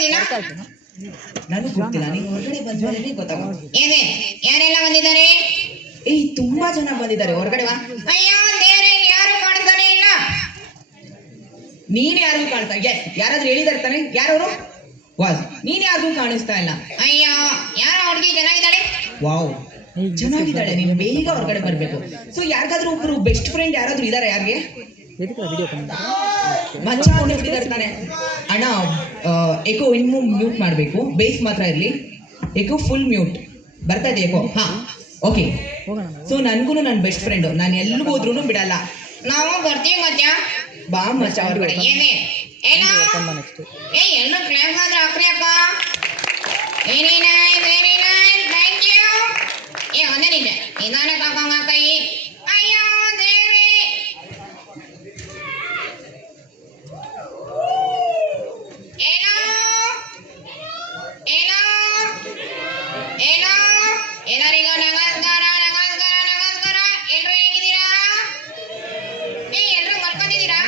ಇದೀನ ನಾನು ಗೊತ್ತಿಲ್ಲ, ನೀನು ಹೊರಗಡೆ ಬಂದ್ರೆ ಗೊತ್ತಾಗುತ್ತೆ. ಏನೇ ಯಾರೆಲ್ಲ ಬಂದಿದ್ದಾರೆ? ತುಂಬಾ ಜನ ಬಂದಿದ್ದಾರೆ. ಹೊರಗಡೆ ಬಾ. ಅಯ್ಯೋ ದೇವರೇ, ಯಾರು ಕಾಣಿಸ್ತಾನೆ ಇಲ್ಲ. ನೀನ್ ಯಾರಿಗೂ ಕಾಣಿಸ್ತಾ? ಯಾರಾದ್ರೂ ಹೇಳಿದಾರೆ ತಾನೆ? ಯಾರವರು? ವಾಸ್, ನೀನ್ ಯಾರಿಗೂ ಕಾಣಿಸ್ತಾ ಇಲ್ಲ. ಅಯ್ಯೋ, ಯಾರೋ ಹುಡುಗಿ ಚೆನ್ನಾಗಿದ್ದಾಳೆ. ವಾವ್, ಚೆನ್ನಾಗಿದ್ದಾಳೆ. ನೀನು ಬೇಗ ಹೊರಗಡೆ ಬರ್ಬೇಕು. ಸೊ ಯಾರಿಗಾದ್ರೂ ಒಬ್ರು ಬೆಸ್ಟ್ ಫ್ರೆಂಡ್ ಯಾರಾದ್ರೂ ಇದಾರೆ? ಯಾರಿಗೆ? ಮಚ್ಚ ಇದ್ದಾರೆ ತಾನೆ ಅಣ್ಣ. ಎಕೋ ಇನ್ನೂ ಮ್ಯೂಟ್ ಮಾಡಬೇಕು, ಬೇಸ್ ಮಾತ್ರ ಇರಲಿ. ಎಕೋ ಫುಲ್ ಮ್ಯೂಟ್ ಬರ್ತಾ ಇದೆ ಎಕೋ. ಹಾ, ಓಕೆ. ಸೊ ನನ್ಗೂ ನನ್ನ ಬೆಸ್ಟ್ ಫ್ರೆಂಡ್, ನಾನು ಎಲ್ಲಿಗೆ ಹೋದ್ರೂ ಬಿಡಲ್ಲ. ನಾವು ಬರ್ತೀವಿ ಮತ್ಯ. ಬಾ ಮಚ್ಚ ಹೊರಗಡೆ. ಏನೇ ಏನೋ ಎಲ್ಲ ಕ್ಲಾಸ್ ಆದ್ರೆ ಹಾಕ್ರಿ ಅಕ್ಕ. Very nice, very nice, thank you. ಒಂದೇ ನಿಜ ನಿಧಾನ ಕಾಕಂಗ ಕೈ. ಅಯ್ಯೋ ದೇವಿ, ಏನೋ ಏನೋ ಏನೋ ಎಲ್ಲರಿಗೂ ನಮಸ್ಕಾರ, ನಮಸ್ಕಾರ, ನಮಸ್ಕಾರ. ಎಲ್ರು ಹೇಗಿದ್ದೀರಾ? ಎಲ್ರು ಮಲ್ಕೊಂಡಿದ್ದೀರಾ?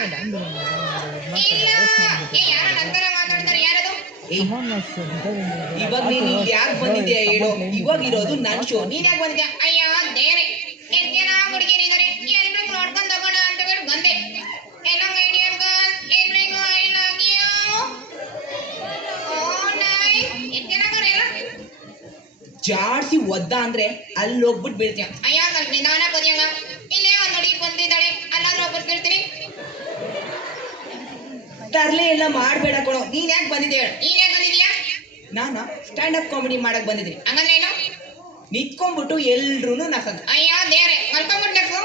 ಇಲ್ಲ, ಯಾರೋ ನಂತರ ಮಾತಾಡ್ತಾರೆ. ಯಾರದು? ಇವಾಗ ನೀನು ಯಾಕೆ ಬಂದಿದ್ಯಾ ಹೇಳು? ಇವಾಗ ಇರೋದು ನನ್ನ ಶೋ, ನೀನ್ ಯಾಕೆ ಬಂದಿದ್ಯಾ? ಅಯ್ಯೋ ದೇವ್ರೆ, ಎಷ್ಟು ಜನ ಹುಡುಗಿಯರಿದ್ದಾರೆ, ಎಲ್ರಿಗೂ ನೋಡ್ಕೊಂಡು ಹೋಗೋಣ ಅಂತ ಹೇಳಿ ಬಂದೆ. ಎಲ್ಲ ಮೀಡಿಯಂ ಗರ್ಲ್, ಎಲ್ರಿಗೂ I love you. Oh nice, ಎಷ್ಟು ಜನ ಕರೆಯಲ್ಲ? ಜಾಡ್ಸಿ ಒದ್ದ ಅಂದ್ರೆ ಅಲ್ಲಿ ಹೋಗ್ಬಿಟ್ಟು ಬೀಳ್ತೀಯ. ಅಯ್ಯೋ ಸ್ವಲ್ಪ ನಿಧಾನ ಬದಿಯಂಗ. ಇಲ್ಲೇ ಒಂದು ಹುಡುಗಿ ಬಂದಿದ್ದಾಳೆ, ಅಲ್ಲಾದ್ರೂ ಒಬ್ಬರು ಕೇಳ್ತೀನಿ. ತರ್ಲೆ ಎಲ್ಲ ಮಾಡ್ಬೇಡ ಕಣೋ. ನೀನ್ ಯಾಕೆ ಬಂದಿದ್ದೆ ಹೇಳು? ನೀನ್ ಯಾಕೆ ಬಂದಿದ್ಯಾ? ನಾನು ಸ್ಟ್ಯಾಂಡ್ ಅಪ್ ಕಾಮಿಡಿ ಮಾಡಕ್ ಬಂದಿದ್ದೀನಿ. ಹಂಗಂದ್ರೆ ಏನು? ನಿಂತ್ಕೊಂಡ್ಬಿಟ್ಟು ಎಲ್ರೂ ನಸದ್. ಅಯ್ಯೋ ದೇವ್ರೆ, ಮಲ್ಕೊಂಡ್ಬಿಡ್ಬೇಕು.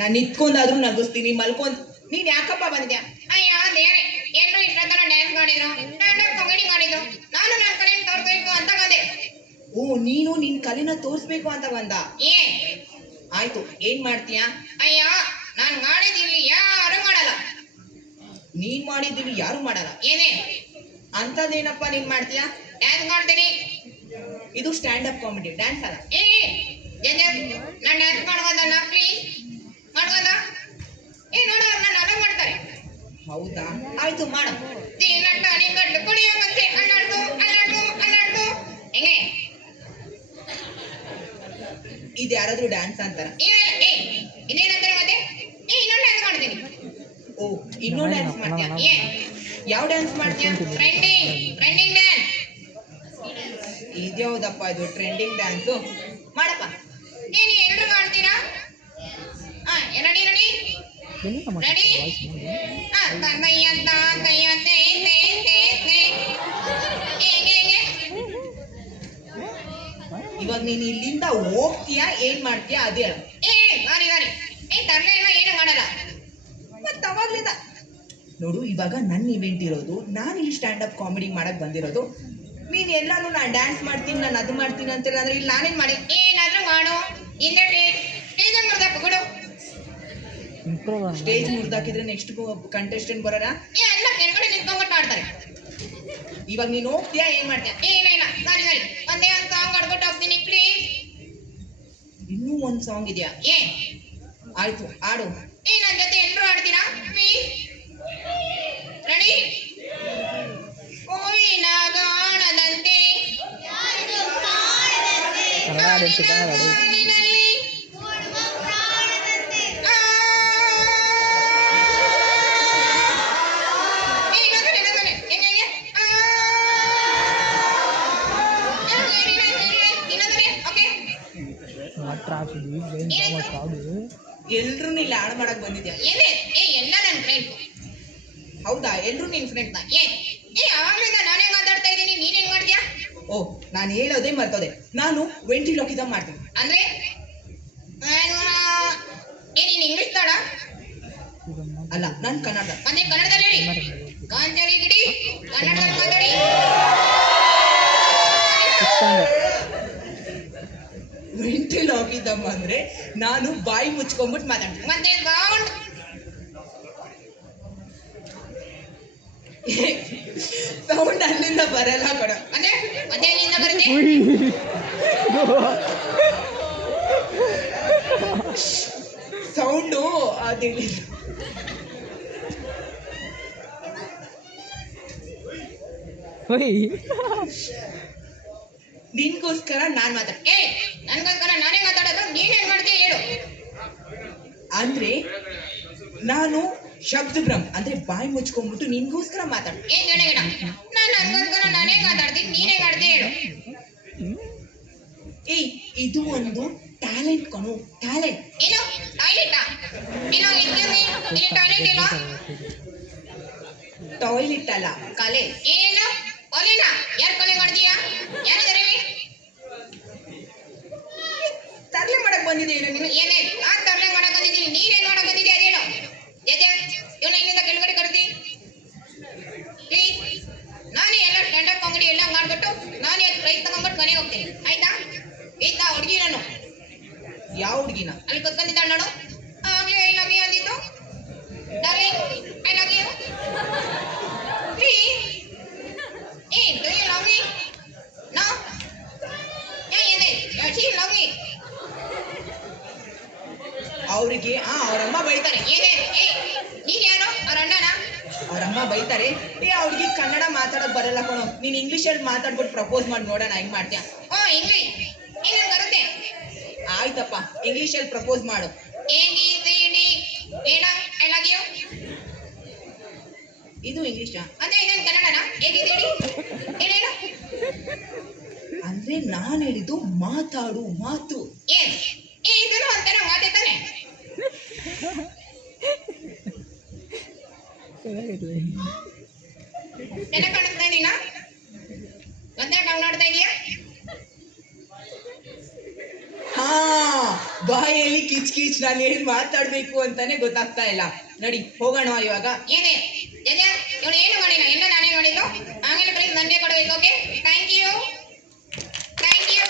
ನಾನು ನಿಂತ್ಕೊಂಡಾದ್ರೂ ನಗಿಸ್ತೀನಿ, ಮಲ್ಕೊಂಡ್. ನೀನ್ ಯಾಕಪ್ಪ ಬಂದಿದ್ಯಾ? ಅಯ್ಯೋ ದೇವ್ರೆ, ಎಲ್ಲರೂ ಇಷ್ಟೊತ್ತರ ಡ್ಯಾನ್ಸ್ ಮಾಡಿದ್ರು, ಸ್ಟ್ಯಾಂಡ್ ಅಪ್ ಕಾಮಿಡಿ ಮಾಡಿದ್ರು, ನಾನು ನನ್ನ ಕಲೆಯನ್ನು ತೋರಿಸ್ಬೇಕು ಅಂತ ಬಂದೆ. ಓ, ನೀನು ನಿನ್ ಕಲೆನ ತೋರಿಸ್ಬೇಕು ಅಂತ ಬಂದ? ಏ ಆಯ್ತು, ಏನ್ ಮಾಡ್ತೀಯಾ? ಅಯ್ಯೋ, ನಾನು ಮಾಡಿದಿಲ್ಲಿ ಯಾರು ಮಾಡಲ್ಲ. ನೀನ್ ಮಾಡಿದ್ದೀವಿ ಯಾರು ಮಾಡಲ್ಲ. ಏನೇ ಅಂತದೇನಪ್ಪ ನೀನ್ ಮಾಡ್ತೀಯಾ? ಡ್ಯಾನ್ಸ್ ಮಾಡ್ತೀನಿ. ಇದು ಸ್ಟ್ಯಾಂಡ್ ಅಪ್ ಕಾಮಿಡಿ, ಡ್ಯಾನ್ಸ್ ಅಲ್ಲ. ನಾನು ಡ್ಯಾನ್ಸ್ ಮಾಡ್ಬೋದಲ್ಲ ಪ್ಲೀಸ್? ಮಾಡ್ಬೋದಾ? ನೋಡು, ನಾನು ಅಲ್ಲ ಮಾಡ್ತಾರೆ. ಹೌದಾ, ಆಯ್ತು ಮಾಡು. ನಟ್ಟ ನಿಗಡ್ಲು ಕುಡಿಯೋಕಂತೆ ಅಲ್ಲಾಡ್ದು ಅಲ್ಲಾಡ್ದು ಅಲ್ಲಾಡ್ದು. ಹೆಂಗೆ ಇದು ಯಾರಾದ್ರೂ ಡ್ಯಾನ್ಸ್ ಅಂತಾರ? ಇದೇನಂತಾರೆ ಮತ್ತೆ? ಇನ್ನೊಂದು ಡ್ಯಾನ್ಸ್ ಮಾಡ್ತೀನಿ. ಓ, ಇನ್ನೊಂದು ಡ್ಯಾನ್ಸ್ ಮಾಡ್ತೀಯಾ? ಯಾವ ಡ್ಯಾನ್ಸ್ ಮಾಡ್ತೀಯಾ? Trending dance. ಇದ್ಯಾವುದಪ್ಪ ಇದು ಟ್ರೆಂಡಿಂಗ್ ಡ್ಯಾನ್ಸು? ಮಾಡಪ್ಪ. ನೀನು ಎಲ್ರು ಮಾಡ್ತೀರಾ? Ready ready ready. ಇವಾಗ ನೀನು ಇಲ್ಲಿಂದ ಹೋಗ್ತೀಯಾ, ಏನ್ ಮಾಡ್ತೀಯಾ ಅದೇ ಹೇಳು. ಬಾರಿ ಬಾರಿ. ತರಲೆ ಎಲ್ಲ ಏನು ಮಾಡಲ್ಲ. ಮತ್ತೆ ಅವಾಗ್ಲಿಂದ ನೋಡು, ಇವಾಗ ನನ್ನ ಇವೆಂಟ್ ಇರೋದು, ನಾನು ಇಲ್ಲಿ ಸ್ಟ್ಯಾಂಡ್ ಅಪ್ ಕಾಮಿಡಿ ಮಾಡಕ್ ಬಂದಿರೋದು. ನೀನ್ ಎಲ್ಲಾನು ನಾನು ಡ್ಯಾನ್ಸ್ ಮಾಡ್ತೀನಿ, ನಾನು ಅದು ಮಾಡ್ತೀನಿ ಅಂತೆಲ್ಲ ಅಂದ್ರೆ ಇಲ್ಲಿ ನಾನೇನ್ ಮಾಡಿ? ಏನಾದ್ರೂ ಮಾಡು. ಇಲ್ಲ ಸ್ಟೇಜ್ ಮುರ್ದಾಕು ಬಿಡು. ಸ್ಟೇಜ್ ಮುರ್ದಾಕಿದ್ರೆ ನೆಕ್ಸ್ಟ್ ಕಂಟೆಸ್ಟೆಂಟ್ ಬರೋಣ. ಎಲ್ಲ ಕೆಳಗಡೆ ನಿಂತ್ಕೊಂಡ್ಬಿಟ್ಟು ಆಡ್ತಾರೆ. ಇವಾಗ ನೀನು ಹೋಗ್ತೀಯಾ, ಏನ್ ಮಾಡ್ತೀಯಾ? ಏನಿಲ್ಲ, ಸರಿ ಸರಿ, ಒಂದೇ ಒಂದು ಸಾಂಗ್ ಆಡ್ಬಿಟ್ಟು ಹೋಗ್ತೀನಿ ಪ್ಲೀಸ್. ಇನ್ನೂ ಒಂದು ಸಾಂಗ್ ಇದೆಯಾ? ಆಯ್ತು, ಆಡು. ನನ್ನ ಜೊತೆ ಎಲ್ಲರೂ ಆಡ್ತೀರಾ ಪ್ಲೀಸ್? ರೆಡಿ? ಹೂವಿನ ಗಾಣದಂತೆ ಎಲ್ರು ಇಲ್ಲಿ ಹಾಳು ಮಾಡಕ್ ಬಂದಿದ್ಯಾ? ಎಲ್ಲ ನನ್ನ ಫ್ರೆಂಡ್. ಹೌದಾ, ಎಲ್ರು ನಿನ್ ಫ್ರೆಂಡ್? ಅವಾಗ್ಲಿಂದ ನಾನೇ ಮಾತಾಡ್ತಾ ಇದ್ದೀನಿ, ನೀನೇನ್ ಮಾಡ್ತೀಯಾ? ಓ, ನಾನು ಹೇಳೋದೇ ಮರ್ತೋದೆ. ನಾನು ವೆಂಟ್ರಿಲೋಕಿದ ಮಾಡ್ತೀನಿ. ಅಂದ್ರೆ ನೀನ್ ಇಂಗ್ಲಿಷ್ ತಾಡ? ಅಲ್ಲ, ನಾನು ಕನ್ನಡ. ಮತ್ತೆ ಕನ್ನಡದಲ್ಲಿ ಹೇಳಿ. ಗಾಂಜಲಿ ಗಿಡಿ ಕನ್ನಡದಲ್ಲಿ ಮಾತಾಡಿ. ವೆಂಟ್ರಿಲೋಕಿದಮ್ ಅಂದ್ರೆ ನಾನು ಬಾಯಿ ಮುಚ್ಕೊಂಡ್ಬಿಟ್ಟು ಮಾತಾಡ್ತೀನಿ. ಮತ್ತೆ ಸೌಂಡ್ ಸೌಂಡ್ ಅಲ್ಲಿಂದ ಬರಲ್ಲ ಕಣ. ಅಂದ್ರೆ ಮತ್ತೆ ಎಲ್ಲಿಂದ ಬರುತ್ತೆ? ಸೌಂಡು ಅದು ಇಂಗ್ಲಿಷ್. ನಿನ್ಗೋಸ್ಕರ ನಾನ್ ಮಾತಾಡ. ನನ್ಗೋಸ್ಕರ ನಾನೇ ಮಾತಾಡೋದು, ನೀನೇನ್ ಮಾಡ್ತೀಯ ಹೇಳು. ಅಂದ್ರೆ ನಾನು ಶಬ್ದ ಬ್ರಹ್ಮ ಅಂದ್ರೆ ಬಾಯಿ ಮುಚ್ಕೊಂಡ್ಬಿಟ್ಟು ನಿನ್ಗೋಸ್ಕರ ಮಾತಾಡ. ಗಿಡ ಗಿಡ, ನಾನು ನನ್ಗೋಸ್ಕರ ನಾನೇ ಮಾತಾಡ್ತೀನಿ, ನೀನೇ ಮಾಡ್ತೀಯ ಹೇಳು. ಏಯ್ ಇದು ಒಂದು ಟ್ಯಾಲೆಂಟ್ ಕಣು, ಟ್ಯಾಲೆಂಟ್. ಏನು ಟಾಯ್ಲೆಟಾ? ಏನೋ ಇಲ್ಲಿ ಟಾಯ್ಲೆಟ್ ಇಲ್ಲ. ಟಾಯ್ಲೆಟ್ ಅಲ್ಲ, ಕಲೆ. ಏನೇನು ಕೊಲೆನಾ? ಯಾರು ಕೊಲೆ ಮಾಡ್ತೀಯಾ? ಯಾರಿದ್ದಾರೆ? ತರಲೆ ಮಾಡಕ್ ಬಂದಿದೆ ಏನೋ ನೀನು. ಏನೇ ನಾನ್ ತರಲೆ ಮಾಡಕ್ ಬಂದಿದ್ದೀನಿ, ನೀನೇನ್ ಮಾಡಕ್ ಬಂದಿದ್ದೆ ಅದೇನು? ಇವನು ಇಲ್ಲಿಂದ ಕೆಳಗಡೆ ಕರ್ತಿ ಪ್ಲೀಸ್. ನಾನೇ ಎಲ್ಲ ಸ್ಟ್ಯಾಂಡಪ್ ಕಾಮಿಡಿ ಎಲ್ಲ ಮಾಡ್ಬಿಟ್ಟು ನಾನೇ ಅದು ಪ್ರೈಸ್ ತಗೊಂಡ್ಬಿಟ್ಟು ಮನೆಗೆ ಹೋಗ್ತೀನಿ, ಆಯ್ತಾ? ಈತ ಹುಡುಗಿ ನಾನು. ಯಾವ ಹುಡುಗಿನ? ಅಲ್ಲಿ ಕೂತ್ಕೊಂಡಿದ್ದಾಳೆ ನೋಡು, ಆಗ್ಲೇ ಐ ಲವ್ ಯು ಅಂದಿದ್ದು. Darling I love you please. Do you love me? No? Yeah, she love me. ಅವ್ರಿಗೆ ಅವ್ರಮ್ಮ ಬೈತಾರೆ. ನೀನ್ ಯಾರು? ಅವ್ರ ಅಣ್ಣನ? ಅವ್ರಮ್ಮ ಬೈತಾರೆ. ಅವ್ರಿಗೆ ಕನ್ನಡ ಮಾತಾಡೋಕ್ ಬರಲ್ಲ ಕಣೋ, ನೀನ್ ಇಂಗ್ಲಿಷಲ್ಲಿ ಮಾತಾಡ್ಬಿಟ್ಟು ಪ್ರಪೋಸ್ ಮಾಡಿ ನೋಡೋಣ, ಹೆಂಗ್ ಮಾಡ್ತೀಯ? ಇಂಗ್ಲಿಷ್ ಏನೇನು ಬರುತ್ತೆ? ಆಯ್ತಪ್ಪ, ಇಂಗ್ಲಿಷಲ್ಲಿ ಪ್ರಪೋಸ್ ಮಾಡು. ABCD ಬೇಡ, ಐ ಲವ್ ಯು. ಇದು ಇಂಗ್ಲಿಷಾ? ಅದೇ ಇದೇನು ಕನ್ನಡನಾ? ABCD ಏನೇನು? ಅಂದ್ರೆ ನಾನ್ ಹೇಳಿದ್ದು ಮಾತಾಡು ಮಾತು. ಇದನ್ನು ಒಂಥರ ಮಾತೆ ತಾನೆ. ಚೆನ್ನಾಗಿ ಕಾಣಿಸ್ತಾ ಇದೀನಾ? ಒಂದೇ ನೋಡ್ತಾ ಇದೀಯಾ? ಹಾ, ಬಾಯಲ್ಲಿ ಕಿಚ್ ಕಿಚ್ ನಾನು ಏನ್ ಮಾತಾಡ್ಬೇಕು ಅಂತಾನೆ ಗೊತ್ತಾಗ್ತಾ ಇಲ್ಲ. ನಡಿ ಹೋಗೋಣ ಇವಾಗ. ಏನೇ ಇವಳು ಏನು ಮಾಡಿಲ್ಲ, ಎಲ್ಲ ನಾನೇ ಮಾಡಿದ್ದು. ಆಮೇಲೆ ಪ್ರೈಸ್ ನನ್ನೇ ಕೊಡಬೇಕು. Okay, thank you. Thank you.